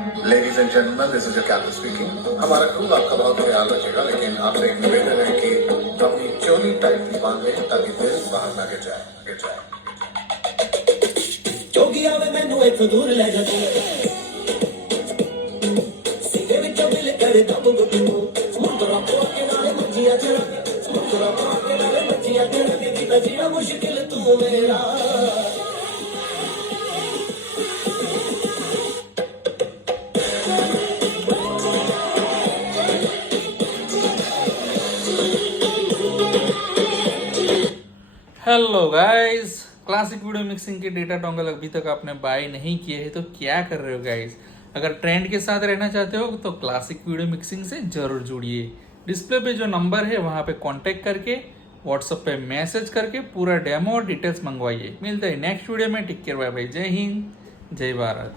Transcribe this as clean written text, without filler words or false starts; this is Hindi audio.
Ladies and gentlemen, this is your captain speaking. हमारा क्रू आपका बहुत ख्याल रखेगा, लेकिन आपसे एक निवेदन है कि अपनी चोली टाइट बांध लें ताकि दिल बाहर ना गिर जाए। जोगी आवे मैनू इत्थों दूर ले जा तू सीधे विचों मिल कर दब गुटू मुंडरा पो के नाले मज्जियां चढ़ा मुंडरा पो के नाले मज्जियां चढ़ा जीना जीना मुश्किल तू मेरा hello guys, classic video mixing के डेटा डोंगल अभी तक आपने बाय नहीं किए हैं तो क्या कर रहे हो गाइस। अगर ट्रेंड के साथ रहना चाहते हो तो क्लासिक वीडियो मिक्सिंग से जरूर जुड़िए। डिस्प्ले पे जो नंबर है वहां पे कांटेक्ट करके व्हाट्सएप पे मैसेज करके पूरा डेमो और डिटेल्स मंगवाइए। मिलते हैं नेक्स्ट वीडियो में। टेक केयर, बाय बाय, जय हिंद, जय भारत।